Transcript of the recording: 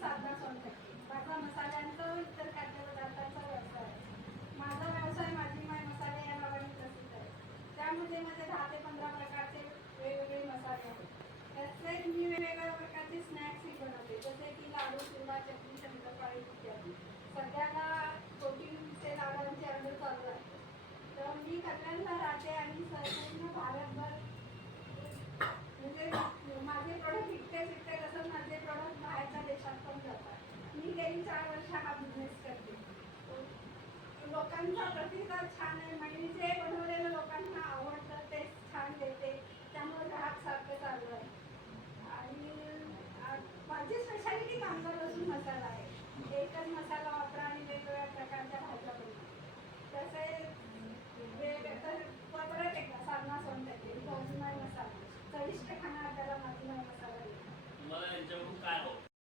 साधना सोनटक्के. माझा मसाल्यांचा व इतर खाद्यपदार्थांचा व्यवसाय आहे. माझा व्यवसाय माझी माय मसाले या नावाने प्रसिद्ध आहे. त्यामध्ये माझे 10 ते 15 प्रकारचे वेगवेगळे मसाले आहेत. त्यातले मी वेगवेगळ्या प्रकारचे स्नॅक्सही बनवते, जसे की लाडू, चिवडा, चटणी, शंकरपाळी इत्यादी. सध्याला प्रोटीनचे लाडूंचे ऑर्डर चालू आहे. तर मी कल्याणला राहते आणि संपूर्ण भारतभर म्हणजे माझे प्रोडक्ट विकते तसंच माझे प्रोडक्ट बाहेरच्या देशात पण जातात. मी गेली 4 वर्ष हा बिझनेस करते. लोकांचा प्रतिसाद छान आहे. म्हणजे